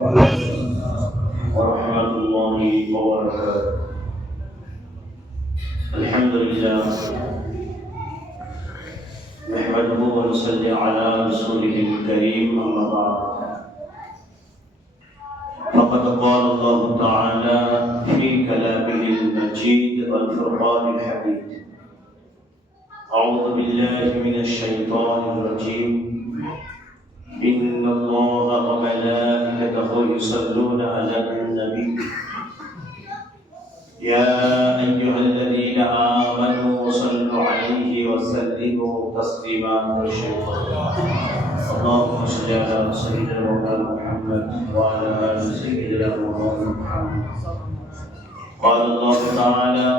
ورحمة الله وبركاته. الحمد لله نحمده ونصلي على رسوله الكريم أما بعد فقد قال الله تعالى في كلامه المجيد والفرقان الحميد أعوذ بالله من الشيطان الرجيم إن الله وملائكته يصلون على النبي يا أيها الذين آمنوا صلوا عليه وسلموا تسليما اللهم صل على سيدنا مولانا محمد وعلى آل سيدنا مولانا محمد. قال الله تعالى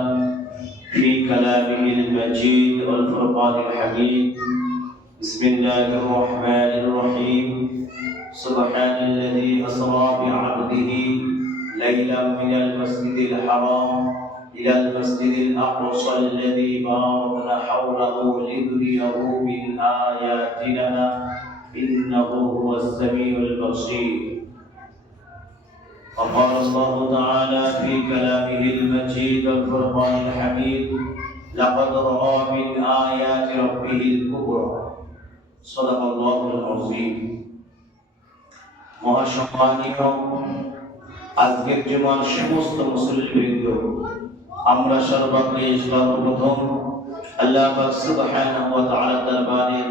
في كلامه المجيد والفرقان الحميد بسم الله الرحمن الرحيم سبحان الذي أسرى بعبده ليلا من المسجد الحرام إلى المسجد الأقصى الذي باركنا حوله لنريه من آياتنا إنه هو السميع البصير. وقال الله تعالى في كلامه المجيد والفرقان الحميد لقد رأى من آيات ربه الكبرى صدق الله العظيم. মহাসম্মানীয় আজকের জুমার সমস্ত মুসলিমবৃন্দ, আমরা সর্বপ্রথম আল্লাহ পাক সুবহানাহু ওয়া তাআলার দরবারে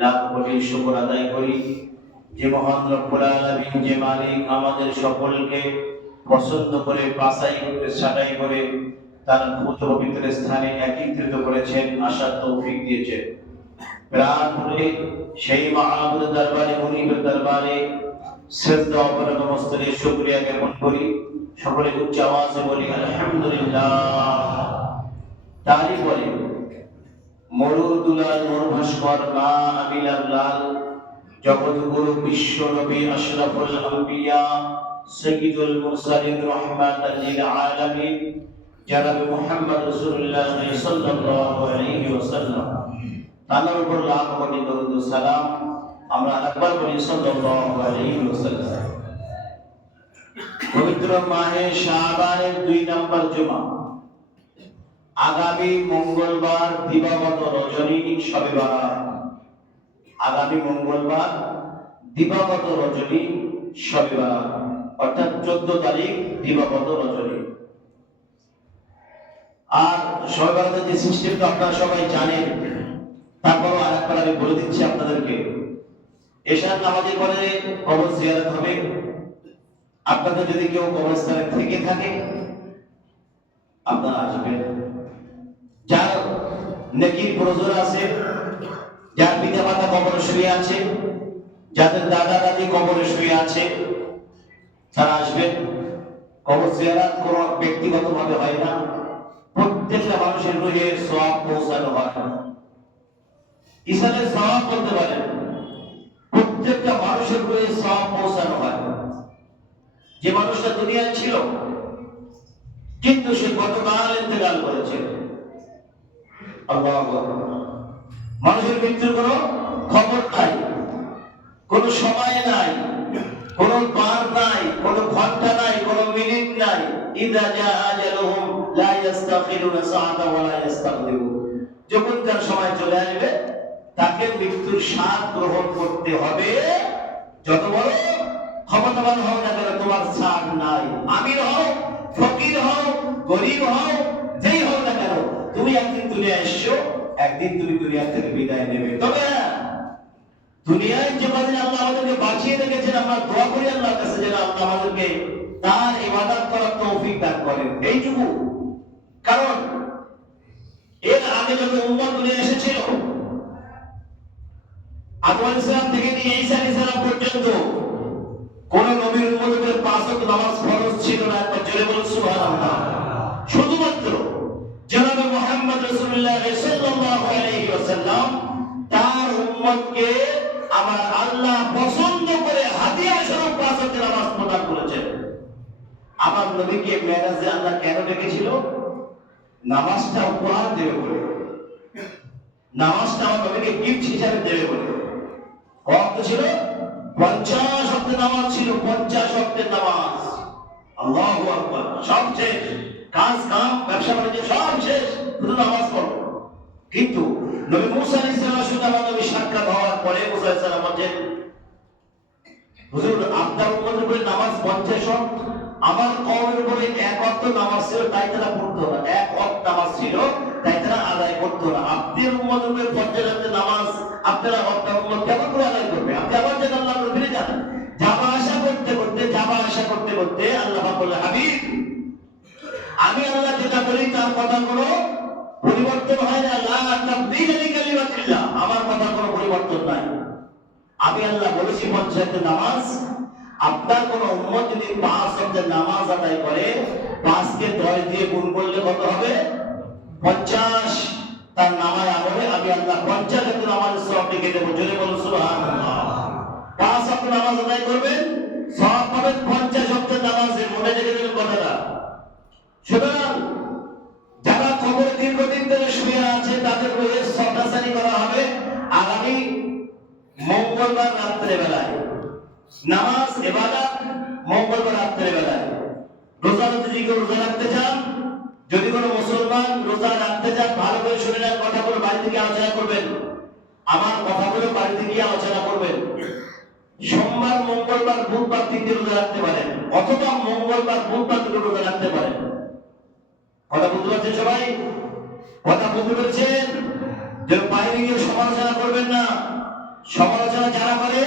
লাখ কোটি শুকর আদায় করি যে মহান রব্বুল আলামিন, যে মালিক আমাদের সকলকে পছন্দ করে বাছাই করে ছাঁটাই করে তার পবিত্র স্থানে একত্রিত করেছেন, আসার তৌফিক দিয়েছেন। প্রাণ ভরে সেই মাহবুব দরবারে, মুনিবের দরবারে শ্রদ্ধা অপরাধ মস্তরে শুকরিয়া জ্ঞাপন করি। সকলে উচ্চ আওয়াজে বলি আলহামদুলিল্লাহ। তারই বলে মরুর দুলাল মোর ভাস্কর মা আমিলার লাল জগৎগুরু বিশ্ব নবী আশরাফুল আম্বিয়া সাইয়্যিদুল মুরসালিন রাহমাতাল লিল আলামিন জনাব মুহাম্মদ রাসূলুল্লাহ সাল্লাল্লাহু আলাইহি ওয়াসাল্লাম তার উপর লাখ কোটি দরুদ ও সালাম আমরা একবার বলি সাল্লাল্লাহু আলাইহি ওয়াসাল্লাম। পবিত্র মাহে শাবানের 2 নম্বর জুমা, আগামী মঙ্গলবার দিবাগত রজনী শবে বারাত। আগামী মঙ্গলবার দিবাগত রজনী শবে বারাত, অর্থাৎ 14 তারিখ দিবাগত রজনী। আর শবে বারাতের যে সিস্টেমটা আপনারা সবাই জানেন, তারপরও আরেকবার আমি বলে দিচ্ছি আপনাদেরকে। এশার নামাজের পরে কবর জিয়ারত হবে। আপনাদের যদি কেউ কবরস্থানে থেকে থাকে আপনারা আসবেন। যার নেকির প্রয়োজন আছে, যার পিতা মাতা কবরে শুয়ে আছে, যাদের দাদা দাদি কবরে শুয়ে আছে, তারা আসবেন। কবর জিয়ারত কোনো ব্যক্তিগতভাবে হয় না, প্রত্যেকটা মানুষের রুহের সওয়াব পৌঁছানো হয়। ইসলামের সওয়াব বলতে পারেন প্রত্যেকটা মানুষের রুহে সওয়াব পৌঁছানো হয়। যে মানুষটা দুনিয়ায় ছিল কিন্তু সে গতকাল ইন্তেকাল করেছে, আল্লাহু আকবার, মানুষের মৃত্যুর কোনো খবর নাই, কোনো সময় নাই, কোনো বার নাই, কোনো ঘন্টা নাই, কোনো মিনিট নাই। ইযা জা আজালুহুম লা ইস্তাখিরুনা সাআতা ওয়া লা ইস্তাকদিমুন। যখন তার সময় চলে আসবে তাকে মৃত্যুর স্বাদ গ্রহণ করতে হবে। যত বড় ক্ষমতাবান হও না কেন, তোমার ছাড় নাই। আমির হও, ফকির হও, গরিব হও, যেই হও না কেন, তুমি একদিন দুনিয়ায় এসছো, একদিন তুমি দুনিয়া থেকে বিদায় নেবে। তবে দুনিয়ায় যে কদিন আল্লাহ আমাদেরকে বাঁচিয়ে রেখেছেন, আমরা দোয়া করি আল্লাহর কাছে যেন আল্লাহ আমাদেরকে তার ইবাদত করার তৌফিক দান করেন। এইটুকু। কারণ এর আগে যখন উম্মত দুনিয়া এসেছিল, আদম আলাইহিস সালাম থেকে নিয়ে ঈসা আলাইহিস সালাম পর্যন্ত কোন নবীর উম্মতের 5 ওয়াক্ত নামাজ ফরজ ছিল না। একবার জোরে বলুন সুবহানাল্লাহ। শুধুমাত্র জনাব মুহাম্মদ রাসূলুল্লাহ সাল্লাল্লাহু আলাইহি ওয়াসাল্লাম তার উম্মতকে আমার আল্লাহ পছন্দ করে হাদিয়া স্বরূপ 5 ওয়াক্ত নামাজ প্রদান করেছেন। আমার নবীকে মেরাজে আল্লাহ কেন ডেকেছিল? নামাজটা উপহার দেবে বলে, নামাজটা আমার নবীকে গিফট হিসাবে দেবে বলে। ওয়াক্ত ছিল 50 ওয়াক্তের নামাজ ছিল, 50 ওয়াক্তের নামাজ। আল্লাহু আকবার। সব শেষ, কাজ কাম ব্যবসা বাণিজ্য সব শেষ, শুধু নামাজ পড়ো। কিন্তু নবী মুসা আলাইহিস সালাম সাথে আমার নবী সাক্ষাৎ হওয়ার পরে মুসা আলাইহিস সালাম বলেন, হুজুর আপনার উম্মতের উপরে নামাজ 50 ওয়াক্ত, আমার কওমের উপরে এক ওয়াক্ত নামাজ ছিল, তাই তারা পড়তো না। এক ওয়াক্ত নামাজ ছিল, তাই তারা আদায় করতো না। আপনার উম্মতের উপরে 50 ওয়াক্তের নামাজ আপনারা আপনার উম্মত কেমন করে আদায় করবে? আপনি আবার যেন আল্লাহর উপরে ফিরে যান। যাবা আসা করতে করতে আল্লাহ পাক বললেন, হাবিব আমি আল্লাহ যেটা বলি তার কথা কোনো পরিবর্তন হয় না। লা তাবদীলা লিকালিমাতিল্লাহ, আমার কথা কোনো পরিবর্তন নাই। আমি আল্লাহ বলেছি 50 ওয়াক্তের নামাজ। আপনার কোন উম্মত যদি 5 ওয়াক্তের নামাজ আদায় করে, 5 কে 10 দিয়ে গুণ করলে কত হবে? 50। তার নামায় আমলে আমি আল্লাহ 50 ওয়াক্তের নামাজের সওয়াব লিখে দেব। জোরে বলুন সুবহানাল্লাহ। 5 ওয়াক্তের নামাজ আদায় করবেন, সওয়াব পাবেন 50 ওয়াক্তের নামাজে। মনে রেখে দেবেন কথাটা। সুতরাং যারা কবরে দীর্ঘদিন ধরে শুয়ে আছে তাদের রোহের শ্রদ্ধাস্থানি করা হবে আগামী মঙ্গলবার রাত্রে বেলায়। নামাজ ইবাদত মঙ্গলবার রাত্রে বেলায়। রোজা যদি কেউ রোজা রাখতে চান, যদি কোনো মুসলমান রোজা রাখতে চান, ভালো করে শুনে নেন কথাগুলো, বাড়ি থেকে আলোচনা করবেন। আমার কথাগুলো বাড়ি থেকে আলোচনা করবেন। সোমবার, মঙ্গলবার, বুধবার 3 রোজা রাখতে পারেন, অথবা মঙ্গলবার, বুধবার 2 রোজা রাখতে পারেন। কথা বুঝতে পারছেন সবাই? কথা বুঝতে পেরেছেন? যে বাইরে গিয়ে সমালোচনা করবেন না। সমালোচনা যারা করে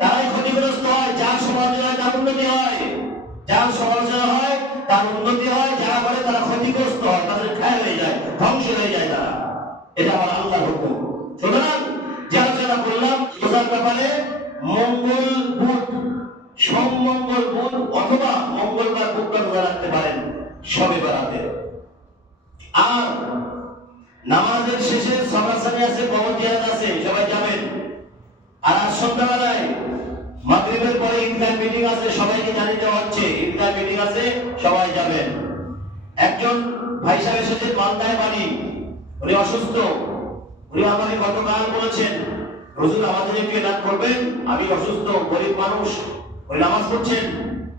তারাই ক্ষতিগ্রস্ত হয়। যার সমালোচনা হয় তার উন্নতি হয়, যার সমালোচনা হয় তার উন্নতি হয়। যারা করে তারা ক্ষতিগ্রস্ত হয়, তাদের ক্ষয় হয়ে যায়, ধ্বংস হয়ে যায় তারা। এটা আমার আল্লাহর হুকুম। সুতরাং যে আলোচনা করলাম রোজার ব্যাপারে, মঙ্গল বুধ, সোম মঙ্গল বুধ অথবা মঙ্গলবার বুধবার রোজা রাখতে পারেন শবে বরাতে। আর নামাজের শেষে সমাসানি আছে, কবর জিয়ারত আছে, সবাই যাবেন। আর আজ সন্ধ্যাবেলায় মাগরিবের পরে ঈদগাহ মিটিং আছে, সবাইকে জানিয়ে দেওয়া হচ্ছে ঈদগাহ মিটিং আছে, সবাই যাবেন। একজন ভাই সাহেব এসেছে, মালদায় বাড়ি, উনি অসুস্থ। উনি আমাকে গতকাল বলেছেন, হুজুর আমাদের একটু এলান করবেন, আমি অসুস্থ, গরিব মানুষ। উনি নামাজ পড়ছেন,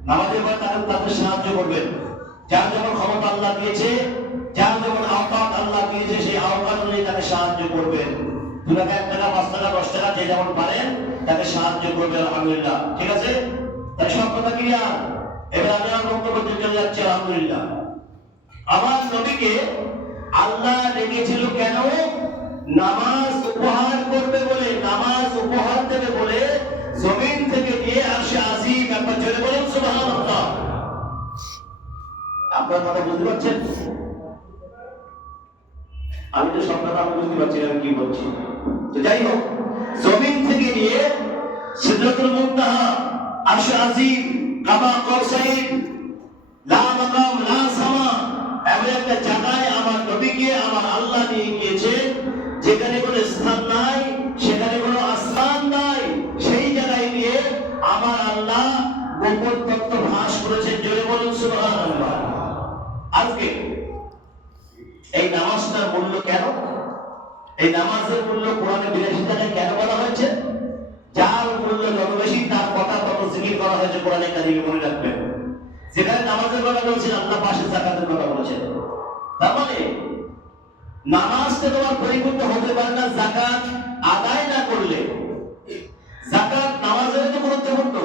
নামাজের পর তাদের সাহায্য করবেন। যার যেমন ক্ষমতা আল্লাহ দিয়েছে, যার যেমন আওকাত আল্লাহ দিয়েছে, সেই আওকাত অনুযায়ী তাকে সাহায্য করবেন। 2 টাকা, 1 টাকা, 5 টাকা, 10 টাকা, যে যেমন পারেন তাকে সাহায্য করবেন। আলহামদুলিল্লাহ, ঠিক আছে? তাই সব কথা ক্লিয়ার। এবার আমি আমার বক্তব্য চলে যাচ্ছি। আলহামদুলিল্লাহ, আমার নবীকে আল্লাহ ডেকেছিল কেন? নামাজ উপহার করবে বলে, নামাজ উপহার দেবে বলে জমিন থেকে নিয়ে আরশে আজিম একবার চলে বলুন সুবহানাল্লাহ। আপনার কথা বুঝতে পারছেন? আমি তো সব কথা বুঝতে পারছি না আমি কি বলছি। তো যাই হোক, জমিন থেকে নিয়ে সিদরাতুল মুনতাহা, আরশে আজিম, কাবা কৌসাইন, লা মাকাম লা সামা, এমন একটা জায়গায় আমার নবীকে আমার আল্লাহ নিয়ে গিয়েছে যেখানে কোনো স্থান নাই, সেখানে কোনো আসমান নাই। সেই জায়গায় নিয়ে আমার আল্লাহ গোপন তত্ত্ব ফাঁস করেছেন। জোরে বলুন সুবহানাল্লাহ। আজকে এই নামাজটার মূল্য কেন? এই নামাজের মূল্য কোরআনে 82 টাকায় কেন বলা হয়েছে? যার মূল্য যত বেশি তার কথা তত জিকির করা হয়েছে কোরআনে কারিমে, মনে রাখবেন। যেখানে নামাজের কথা বলছেন আল্লাহ পাশে যাকাতের কথা বলেছেন। তার মানে নামাজটা তোমার পরিপূর্ণ হতে পারে না যাকাত আদায় না করলে। যাকাত নামাজের তো গুরুত্বপূর্ণ,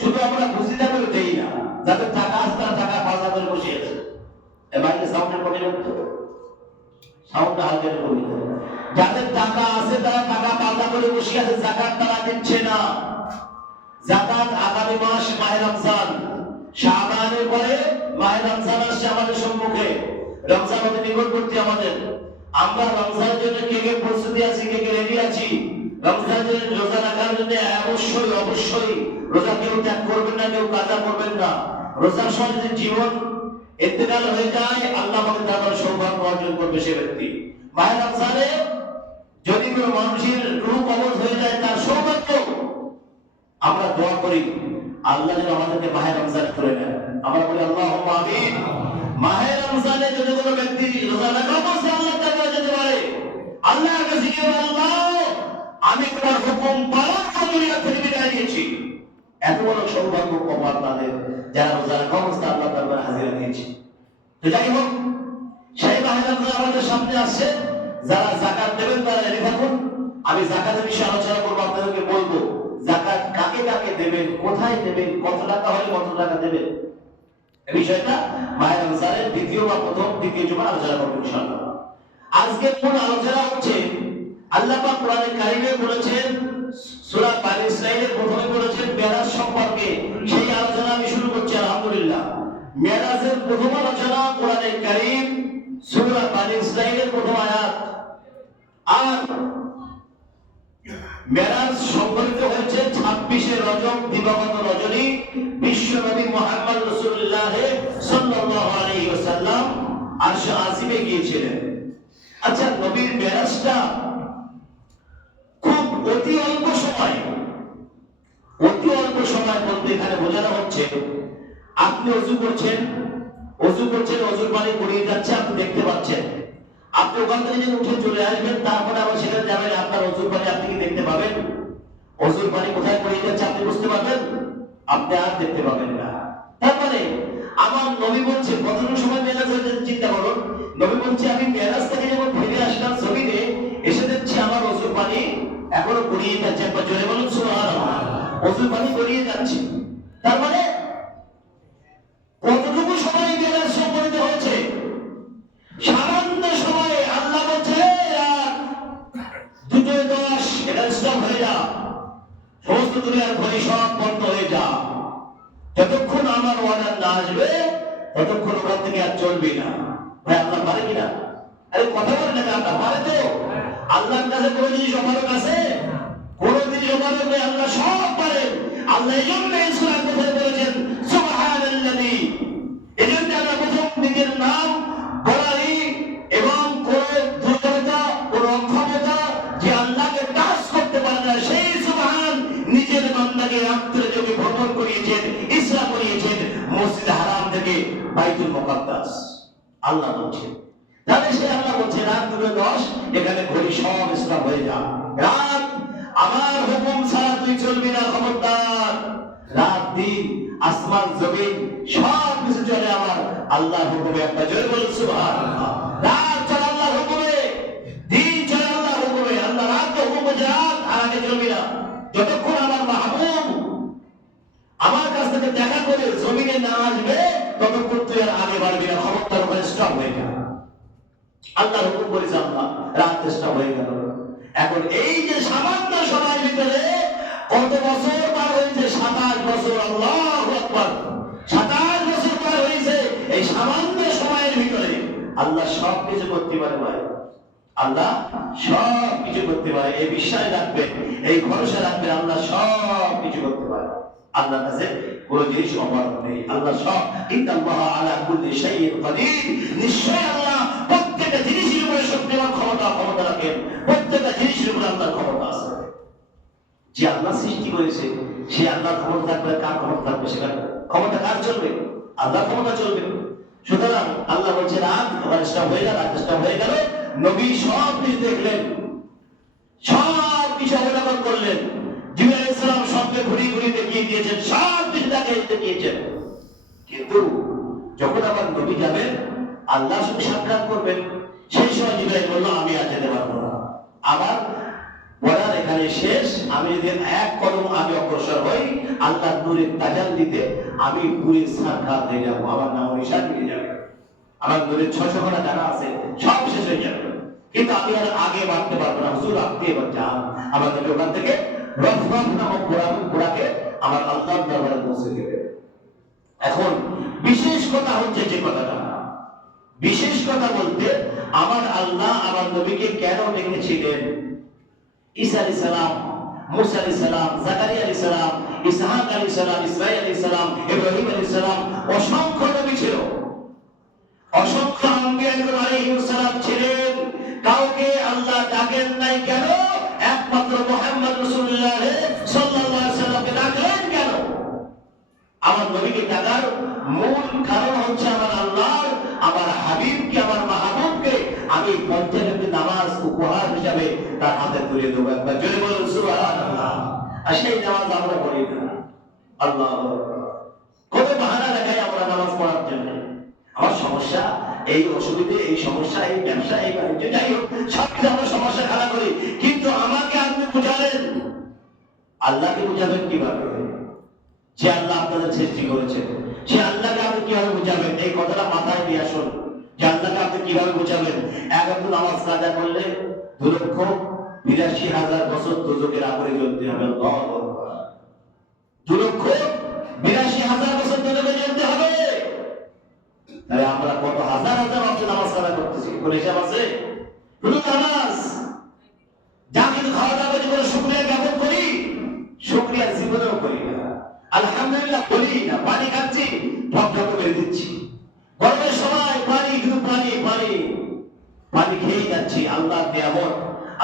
শুধু আমরা বুঝি না করে দেই না। যাদের টাকা আছে তারা টাকা পাজা করে বসে আছে। বাইরে সাউন্ডের কমে যাচ্ছে, সাউন্ডটা হালকা কমে যাবে। যাদের টাকা আছে তারা টাকা পাজা করে বসে আছে, যাকাত তারা দিচ্ছে না। যাকাত আগামী মাস মাহে রমজান, শাবানের পরে মাহে রমজান আসছে আমাদের সম্মুখে। রমজান অতি নিকটবর্তী আমাদের। আমরা রমজানের জন্য কে কে প্রস্তুতি আছি, কে কে রেডি আছি? রমজানের জন্য রোজা রাখার জন্য অবশ্যই রোজা কেউ ত্যাগ করবেন না, কেউ কাজা করবেন না। রোজার সময় যদি জীবন ইন্তেকাল হয়ে যায়, আল্লাহ আমাদের তার সৌভাগ্য অর্জন করবে সে ব্যক্তি। মাহে রমজানে যদি কোনো মানুষের রূহ কবজ হয়ে যায়, তার সৌভাগ্য। আমরা দোয়া করি আল্লাহ যেন আমাদেরকে মাহে রমজান করে নেন। আমরা বলি আল্লাহুম্মা আমিন। মাহে রমজানে যদি কোনো ব্যক্তি রোজা রাখা অবস্থায় আল্লাহ তাআলা যেতে পারে, আল্লাহর কাছে গিয়ে আল্লাহ আমি তোমার হুকুম পালন করে দুনিয়া থেকে বিদায় নিয়েছি, এত বড় সৌভাগ্য কপাল তাদের যারা রোজা রাখা অবস্থা আল্লাহ দরবারে হাজিরা দিয়েছে। তো যাই হোক, সেই বাহিনীগুলো আমাদের সামনে আসছে। যারা যাকাত দেবেন তারা রেডি থাকুন। আমি যাকাতের বিষয়ে আলোচনা করবো, আপনাদেরকে বলবো যাকাত কাকে কাকে দেবেন, কোথায় দেবেন, কত টাকা হলে কত টাকা দেবেন, এই বিষয়টা মাহে রমজানের দ্বিতীয় জুমা আলোচনা করবো ইনশাআল্লাহ। আজকে কোন আলোচনা হচ্ছে, আল্লাহ পাক কোরআনে কারিমে বলেছেন, সূরা বানী ইসরাঈলের প্রথমে বলেছেন মেরাজ সম্পর্কে। সেই আলোচনা আমি শুরু করছি আলহামদুলিল্লাহ। মেরাজের প্রথম আলোচনা কোরআনে কারীম সূরা বানী ইসরাঈলের প্রথম আয়াত। আর মেরাজ সংঘটিত হয়েছে 26শে রজব দিবাগত রজনী, বিশ্বনবী মুহাম্মদ রাসূলুল্লাহ সাল্লাল্লাহু আলাইহি ওয়াসাল্লাম আরশে আজিমে গিয়েছিলেন। আচ্ছা, নবীর মেরাজটা খুব অতি অল্প সময় বলতে এখানে বোঝানো হচ্ছে, আপনি অজু করছেন, অজুর পানি গড়িয়ে যাচ্ছে, আপনি দেখতে পাচ্ছেন। আপনি ওখান থেকে যদি উঠে চলে আসবেন, তারপরে আবার সেখানে যাবেন, আপনার অজুর পানি আপনি কি দেখতে পাবেন? অজুর পানি কোথায় গড়িয়ে যাচ্ছে আপনি বুঝতে পারবেন? আপনি আর দেখতে পাবেন না। তারপরে আমার নবী বলছে, কতটুকু সময় মেরাজ হয়েছে চিন্তা করুন। নবী বলছে, আমি মেরাজ থেকে যখন ফিরে আসলাম জমিনে, এসে দেখছি আমার অজুর পানি এখনো গড়িয়ে যাচ্ছে। একবার জোরে বলুন সুবহানাল্লাহ। অজুর পানি গড়িয়ে যাচ্ছে। তার মানে কতটুকু সময় মেরাজ সম্পন্ন হয়েছে? সামান্য সময়ে। আল্লাহ বলছে, রাত 2:10 এটা স্টপ হয়ে যা, সমস্ত দুনিয়ার ঘড়ি সব বন্ধ হয়ে যা, যতক্ষণ আমার অর্ডার না আসবে ততক্ষণ ওখান থেকে আর চলবে না। ভাই আল্লাহ পারে কিনা? আরে কথা বলেন না, আল্লাহ পারে তো? আল্লাহর কাছে কোনো জিনিস অপারক আছে? কোনো জিনিস অপারক নেই, আল্লাহ সব পারেন। আল্লাহ এই জন্য এই সূরার মধ্যে বলেছেন সুবহানাল্লাযী। এই জন্য আমরা প্রথম নিজের নাম বলারই এবং কোন দুর্বলতা, কোন অক্ষমতা যে আল্লাহকে টাচ করতে পারে না, সেই সুবহান নিজের বান্দাকে আত্মযোগে ভ্রমণ করিয়েছেন, ইসলাম করিয়েছেন মসজিদ হারাম থেকে বাইতুল মুকাদ্দাস। আল্লাহ বলছেন, তাহলে সে আল্লাহ বলছে রাত 2:10 এখানে ঘড়ি সব ইসলাম হয়ে যা। রাত আমার হুকুম ছাড়া তুই চলবি না, খবরদার। রাত দিন আসমান জমিন সব কিছু চলে আমার আল্লাহর হুকুমে। একটা জোরে বলুন সুবহানাল্লাহ। রাত চলে আল্লাহর হুকুমে, দিন চলে আল্লাহর হুকুমে। আল্লাহ রাত হুকুম রাত আর আগে চলবি না। যতক্ষণ আমার মাহবুব আমার কাছ থেকে দেখা করে জমিনে না আসবে ততক্ষণ তুই আর আগে বাড়বি না, খবরদার ওখানে স্টপ হয়ে যা। আল্লাহর হুকুম করেছে, আল্লাহ রাত স্টপ হয়ে গেল। এখন এই যে সামান্য সময়ের ভিতরে কত বছর পার হয়েছে? 27 বছর। আল্লাহু আকবার। 27 বছর পার হয়েছে এই সামান্য সময়ের ভিতরে। আল্লাহ সব কিছু করতে পারে ভাই, আল্লাহ সব কিছু করতে পারে। এই বিশ্বাস রাখবেন, এই ভরসা রাখবেন, আল্লাহ সব কিছু করতে পারে। আল্লাহর কাছে কোনো জিনিস অপারক নেই। আল্লাহ সব, ইন্নাল্লাহ আলা কুল্লি শাইইন কাদির। নিশ্চয় আল্লাহ প্রত্যেকটা জিনিসের উপরে শক্তিমান ক্ষমতা রাখেন। প্রত্যেকটা জিনিসের উপরে আল্লাহর ক্ষমতা আছে। যে আল্লাহ সৃষ্টি করেছে সে আল্লাহর ক্ষমতা থাকবে, কার ক্ষমতা থাকবে? সেখানে ক্ষমতা কার চলবে? আল্লাহর ক্ষমতা চলবে। সুতরাং আল্লাহ বলছে রাত স্টপ হয়ে গেল, রাত স্টপ হয়ে গেল। নবী সব কিছু দেখলেন, সব কিছু অবলোকন করলেন। জিবরাইল আলাইহিস সালাম সবকে ঘুরিয়ে দেখিয়ে দিয়েছেন, সব কিছু দেখিয়েছেন। কিন্তু যখন আবার নবী যাবেন, আল্লাহর সঙ্গে সাক্ষাৎ করবেন, সেই সময় জিবরাইল বলল, আমি আর যেতে পারবো না, আমার পড়ার এখানে শেষ। আমি যদি এক কদম আগে অগ্রসর হই, আল্লাহর নূরের তাজাল্লিতে আমি পুরো সাক্ষাৎ হয়ে যাবো, আমার নাম নিশান মিলে যাবে, আমার নূরের 600 খানা জানা আছে সব শেষ হয়ে যাবে। কিন্তু আমি আর আগে বাড়তে পারবো না। হুজুর আপনি এবার যান, আমাদের ওখান থেকে রফ নামক ঘোড়াকে আমার আল্লাহর দরবারে পৌঁছে দেবে। এখন বিশেষ কথা হচ্ছে, যে কথাটা বিশেষ কথা বলতে, আমার আল্লাহ আমার নবীকে কেন ডেকেছিলেন? ঈসা আলাইহিস সালাম, মুসা আলাইহিস সালাম, জাকারিয়া আলাইহিস সালাম, ইসহাক আলাইহিস সালাম, ইসমাঈল আলাইহিস সালাম, ইব্রাহিম আলাইহিস সালাম, অসংখ্য নবী ছিল, অসংখ্য আম্বিয়া আলাইহিস সালাম ছিলেন। কাউকে আল্লাহ ডাকেন নাই কেন? একমাত্র মুহাম্মদ রাসূলুল্লাহ সাল্লাল্লাহু আলাইহি সাল্লামকে ডাকলেন কেন? আমার নবীকে ডাকার মূল কারণ হচ্ছে, আমার আল্লাহ আমার হাবিবকে, আমার মাহবুবকে আমি 50 ওয়াক্ত নামাজ উপহার হিসাবে তার হাতে তুলে দেবো। একবার জোরে বলুন সুবহানাল্লাহ। আর সেই নামাজ আমরা পড়ি না, আল্লাহ, কত বাহানা দেখাই আমরা নামাজ পড়ার জন্য। আমার সমস্যা, এই অসুবিধে, এই সমস্যা, এই ব্যবসা, এই বাণিজ্য, যাই হোক সবকিছু আমরা সমস্যা খাড়া করি। কিন্তু আমাকে আপনি বুঝালেন, আল্লাহকে বুঝাবেন কিভাবে? যে আল্লাহ আপনাদের সৃষ্টি করেছেন, সে আল্লাহকে আপনি কিভাবে বুঝাবেন? এই কথাটা মাথায় নিয়ে আসুন যে আল্লাহকে আপনি কিভাবে বুঝাবেন। এক একটু নামাজ কাজা করলে 2,82,000 বছর দোজখের আগুনে জ্বলতে হবে। 2,82,000 বছর দোজখে জ্বলতে হবে। তাহলে আমরা কত হাজার হাজার বছর নামাজ কাজা করতেছি, কোন হিসাব আছে? শুধু নামাজ, যা কিছু খাওয়া দাওয়া করে শুকরিয়া জ্ঞাপন করি, শুকরিয়া জীবনেও করি না, আলহামদুলিল্লাহ বলি না। পানি খাচ্ছি, ঢক ঢক করে দিচ্ছি। গরমের সময় পানি, শুধু পানি পানি পানি খেয়ে যাচ্ছি। আল্লাহর নিয়ামত,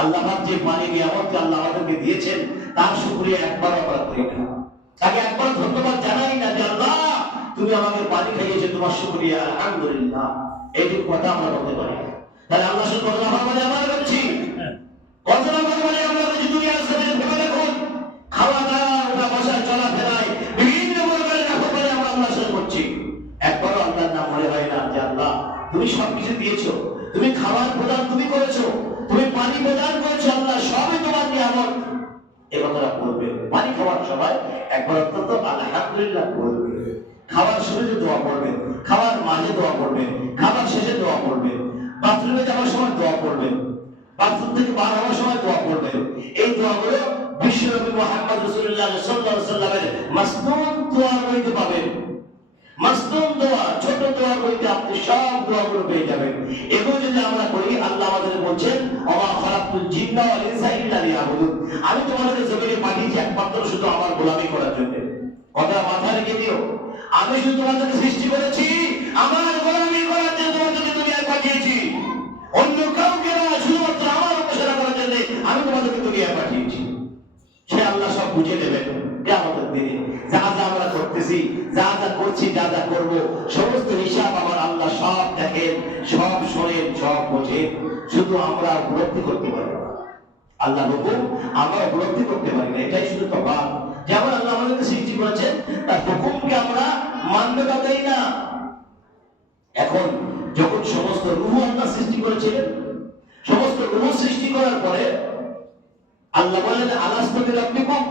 আল্লাহ যে পানি নিয়ামতকে আল্লাহ আমাদেরকে দিয়েছেন, তার শুকরিয়া একবার আমরা করি না। তাকে একবার ধন্যবাদ জানাই না যে আল্লাহ তুমি আমাকে পানি খাইয়েছো, তোমার শুকরিয়া আলহামদুলিল্লাহ। এইটুকু কথা আমরা বলতে পারি। তাহলে আল্লাহ শুধু কথা বলে আমরা করছি, কথা বলে আমরা যদি দুনিয়ার সামনে ভেবে দেখুন, খাওয়া দাওয়া, ওটা বসা, চলাফেরায় বিভিন্ন প্রকারের নাফরমানি আমরা আল্লাহর সাথে করছি। একবারও আল্লাহর নাম মনে হয় না যে আল্লাহ তুমি সবকিছু দিয়েছো, তুমি খাবার প্রদান তুমি করেছো, তুমি পানি প্রদান করেছো, আল্লাহ সবই তোমার নিয়ামত। এ কথাটা বলবে। পানি খাওয়ার সময় একবার অন্তত আলহামদুলিল্লাহ বলবে। খাবার শুরুতে দোয়া করবেন, খাবার মাঝে দোয়া করবেন, খাবার শেষে দোয়া করবেন, বাথরুমে যাওয়ার সময় দোয়া করবেন, বাথরুম থেকে বার হওয়ার সময় দোয়া করবেন। এই দোয়াগুলো বিশ্বনবী মুহাম্মদ রাসূলুল্লাহ সাল্লাল্লাহু আলাইহি ওয়াসাল্লামের মাসনুন দোয়া বইতে পাবেন। মাসনুন দোয়া, ছোট দোয়া বইতে আপনি সব দোয়াগুলো পেয়ে যাবেন। এগুলো যদি আমরা করি, আল্লাহ আমাদের বলছেন ওয়া খালাকুল জিন্না ওয়াল ইনসা ইল্লা লিয়াবুদুন, আমি তোমাদেরকে জমিনে পাঠিয়েছি একমাত্র শুধু আমার গোলামি করার জন্য। কথা মাথায় রেখে দিও, আমি শুধু তোমাদেরকে সৃষ্টি করেছি আমার গোলামি করার জন্য, তোমাদেরকে দুনিয়ায় পাঠিয়েছি। অন্য কাউকে না, শুধুমাত্র আমার উপাসনা করার জন্য আমি তোমাদেরকে দুনিয়ায় পাঠিয়েছি। সে আল্লাহ সব বুঝে নেবেন কিয়ামতের দিনে। যা যা আমরা করতেছি, যা যা করছি, যা যা করবো, সমস্ত হিসাব আমার আল্লাহ সব দেখেন, সব শোনেন, সব বোঝেন। শুধু আমরা উপলব্ধি করতে পারি না। আল্লাহ হুকুম আমরা উপলব্ধি করতে পারি না, এটাই শুধু তফাৎ। যেমন আল্লাহ আমাদেরকে সৃষ্টি করেছেন, তার হুকুমকে আমরা মান্যতা দেই না। এখন যখন সমস্ত রূহ আল্লাহ সৃষ্টি করেছিলেন, সমস্ত রূহ সৃষ্টি করার পরে আল্লাহ বলেন আলাস্তু বিরাব্বিকুম,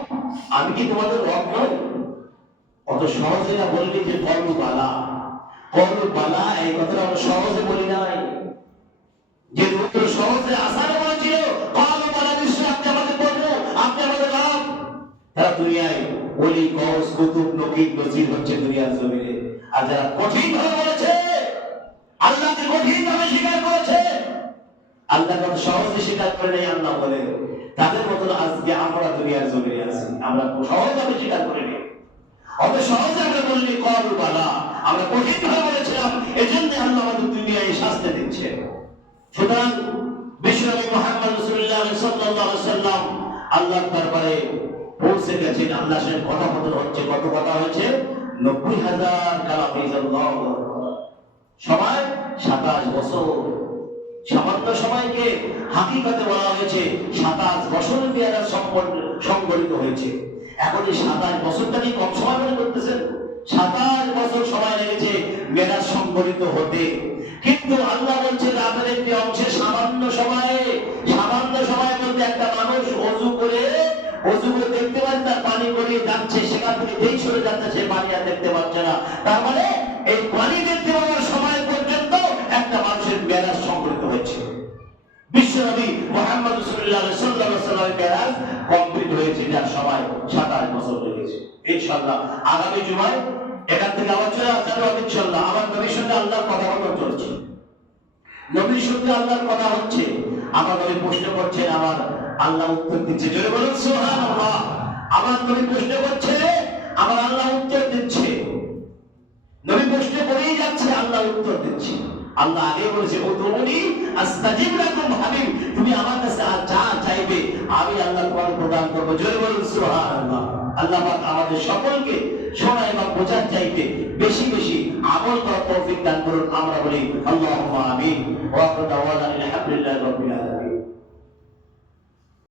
আমি কি তোমাদের রব নই? অত সহজে না বললি যে কলু বালা, কলু বালা, এই কথাটা আমরা সহজে বলি নাই। যে রূহ সহজে আসার বলেছিল কলু বালা, বিশ্ব আপনি আমাদের প্রভু, আপনি আমাদের রব। তারা দুনিয়ায় ওলি গৌস কুতুব নকিব নজির হচ্ছে দুনিয়ার জমিনে। আর যারা কঠিন ভাবে বলেছে, আল্লাহকে কঠিন ভাবে স্বীকার করেছে, আল্লাহকে সহজে স্বীকার করে নেই, আল্লাহ বলে তাদের মতো আজকে আমরা দুনিয়ার জমিনে আছি। আমরা সহজভাবে স্বীকার করে নিই, অত সহজে আমরা বলিনি কলু বালা, আমরা কঠিন ভাবে বলেছিলাম, এজন্য আল্লাহ আমাদের দুনিয়ায় শাস্তি দিচ্ছে। সুতরাং বিশ্বনবী মুহাম্মদ রাসূলুল্লাহ সাল্লাল্লাহু আলাইহি ওয়াসাল্লাম আল্লাহর দরবারে পৌঁছে গেছেন। আল্লাহর সাথে কথোপকথন হচ্ছে। কত কথা হয়েছে? 90,000 কালাম ইল্লাল্লাহ। সময় 27 বছর। সামান্য সময়কে হাকিকতে বলা হয়েছে 27 বছরের মেয়াদ সংগঠিত হয়েছে। এখন এই 27 বছরটা কি কম সময় মনে করতেছেন? 27 বছর সময় লেগেছে মেয়াদ সংগঠিত হতে। কিন্তু আল্লাহ বলছেন রাতের একটি অংশে সামান্য সময়ের মধ্যে একটা মানুষ অজু করে দেখতে পাচ্ছে তার পানি গড়িয়ে যাচ্ছে, সেখান থেকে যেই সরে যাচ্ছে সে পানি আর দেখতে পাচ্ছে না। তার মানে এই পানি দেখতে পাওয়ার সময় পর্যন্ত একটা মানুষের মেয়াদ সংগঠিত হয়েছে। বিশ্বনবী মুহাম্মদ রাসূলুল্লাহ সাল্লাল্লাহু আলাইহি ওয়াসাল্লামের মেয়াদ কমপ্লিট হয়েছে, যার সময় 27 বছর লেগেছে। ইনশাআল্লাহ আগামী জুমায় এখান থেকে আবার চলে আসতে হবে ইনশাআল্লাহ। আমার নবীর সঙ্গে আল্লাহর কথা চলছে, নবীর সঙ্গে আল্লাহর কথা হচ্ছে। আমার নবী প্রশ্ন করছেন, আমার আল্লাহ উত্তর দিচ্ছে। জোরে বলুন সুবহানাল্লাহ। আমার নবী প্রশ্ন করছে, আমার আল্লাহ উত্তর দিচ্ছে। নবী প্রশ্ন করেই যাচ্ছে, আল্লাহ উত্তর দিচ্ছে। আল্লাহ আগে বলেছে উদউনি আস্তাজিব লাকুম, হাবিব তুমি আমার কাছে যা চাইবে আমি আল্লাহ তোমাকে প্রদান করব। জোরে বলুন সুবহানাল্লাহ। আল্লাহ পাক আমাদের সকলকে শোনা এবং বোঝার চাইতে বেশি বেশি আমল করার তৌফিক দান করুন। আমরা বলি আল্লাহুম্মা আমিন। ওয়া আখিরু দাওয়ানা আলহামদুলিল্লাহি রাব্বিল আলামিন।